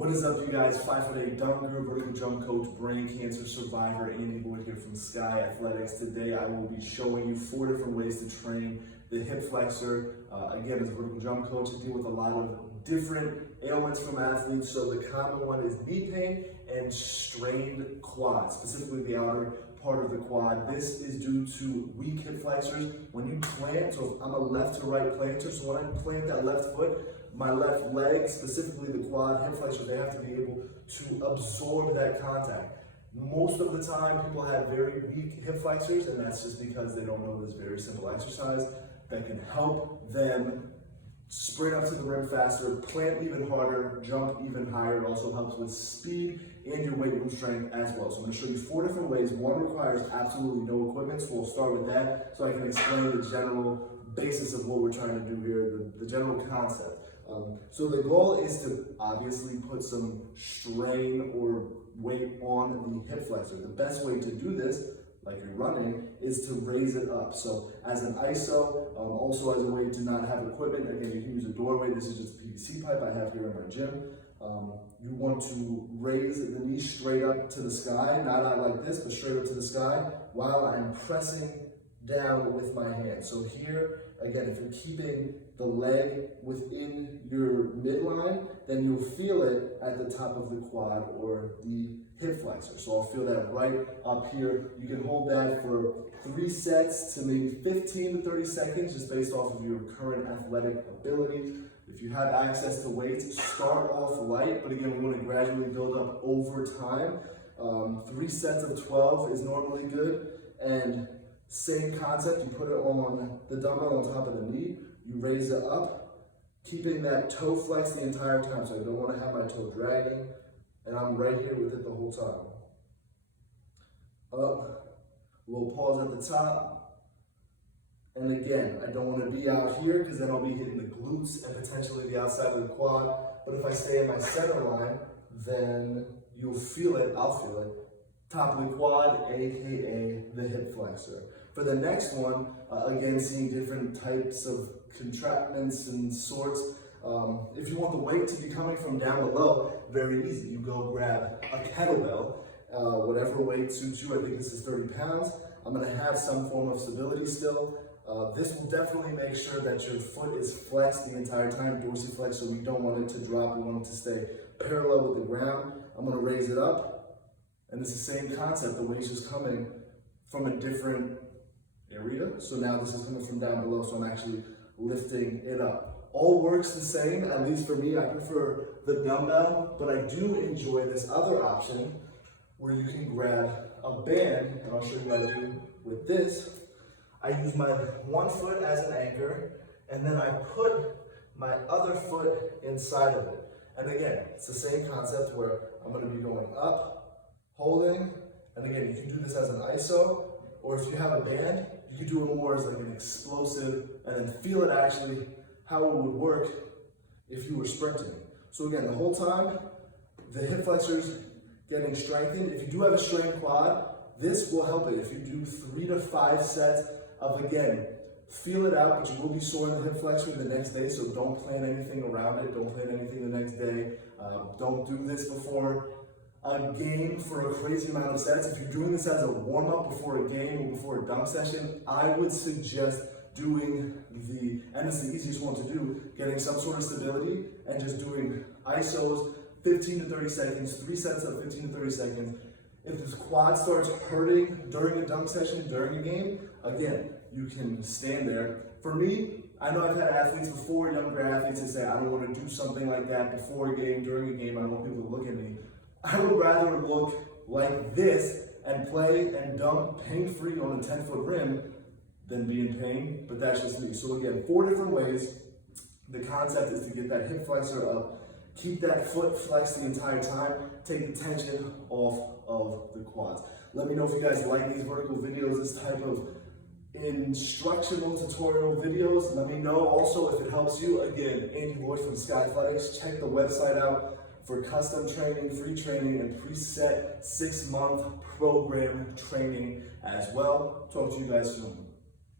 What is up, you guys? 5'8" dunk group, vertical jump coach, brain cancer survivor, Lloyd here from Skigh Athletics. Today I will be showing you 4 different ways to train the hip flexor. Again, as a vertical jump coach, I deal with a lot of different ailments from athletes. So the common one is knee pain and strained quads, specifically the outer part of the quad. This is due to weak hip flexors. When you plant, so if I'm a left to right planter, so when I plant that left foot, my left leg, specifically the quad hip flexor, they have to be able to absorb that contact. Most of the time, people have very weak hip flexors, and that's just because they don't know this very simple exercise that can help them sprint up to the rim faster, plant even harder, jump even higher. It also helps with speed and your weight room strength as well. So I'm going to show you 4 different ways. One requires absolutely no equipment, so we'll start with that so I can explain the general basis of what we're trying to do here, the general concept. So the goal is to obviously put some strain or weight on the hip flexor. The best way to do this, like you're running, is to raise it up. So as an ISO, also as a way to not have equipment, again, you can use a doorway. This is just a PVC pipe I have here in my gym. You want to raise the knee straight up to the sky, not out like this, but straight up to the sky, while I'm pressing down with my hand. So here, again, if you're keeping the leg within your midline, then you'll feel it at the top of the quad or the hip flexor. So I'll feel that right up here. You can hold that for 3 sets to maybe 15 to 30 seconds, just based off of your current athletic ability. If you have access to weights, start off light, but again, we want to gradually build up over time. 3 sets of 12 is normally good, and same concept, you put it on the dumbbell on top of the knee, you raise it up, keeping that toe flex the entire time, so I don't want to have my toe dragging, and I'm right here with it the whole time. Up, little pause at the top, and again, I don't want to be out here because then I'll be hitting the glutes and potentially the outside of the quad, but if I stay in my center line, then you'll feel it, I'll feel it, top of the quad, aka the hip flexor. For the next one, again, seeing different types of contractments and sorts. If you want the weight to be coming from down below, very easy. You go grab a kettlebell, whatever weight suits you. I think this is 30 pounds. I'm gonna have some form of stability still. This will definitely make sure that your foot is flexed the entire time, dorsiflex, so we don't want it to drop. We want it to stay parallel with the ground. I'm gonna raise it up, and it's the same concept. The weight's just coming from a different area. So now this is coming from down below, so I'm actually lifting it up. All works the same, at least for me. I prefer the dumbbell, but I do enjoy this other option where you can grab a band, and I'll show you what I do with this. I use my one foot as an anchor, and then I put my other foot inside of it. And again, it's the same concept where I'm gonna be going up, holding, and again, you can do this as an ISO, or if you have a band, you can do it more as like an explosive, and then feel it actually how it would work if you were sprinting. So again, the whole time, the hip flexors getting strengthened. If you do have a strained quad, this will help it. If you do 3 to 5 sets of, again, feel it out, but you will be sore in the hip flexor the next day, so don't plan anything around it. Don't plan anything the next day. Don't do this before a game for a crazy amount of sets. If you're doing this as a warm-up before a game or before a dunk session, I would suggest doing and it's the easiest one to do, getting some sort of stability and just doing ISOs 15 to 30 seconds, 3 sets of 15 to 30 seconds. If this quad starts hurting during a dunk session, during a game, again, you can stand there. For me, I know I've had athletes before, younger athletes, that say, I don't want to do something like that before a game, during a game, I don't want people to look at me. I would rather look like this and play and dunk pain-free on a 10-foot rim than be in pain, but that's just me. So again, 4 different ways. The concept is to get that hip flexor up, keep that foot flexed the entire time, take the tension off of the quads. Let me know if you guys like these vertical videos, this type of instructional tutorial videos. Let me know also if it helps you. Again, Lloyd from Skigh Athletics. Check the website out for custom training, free training, and preset 6-month program training as well. Talk to you guys soon.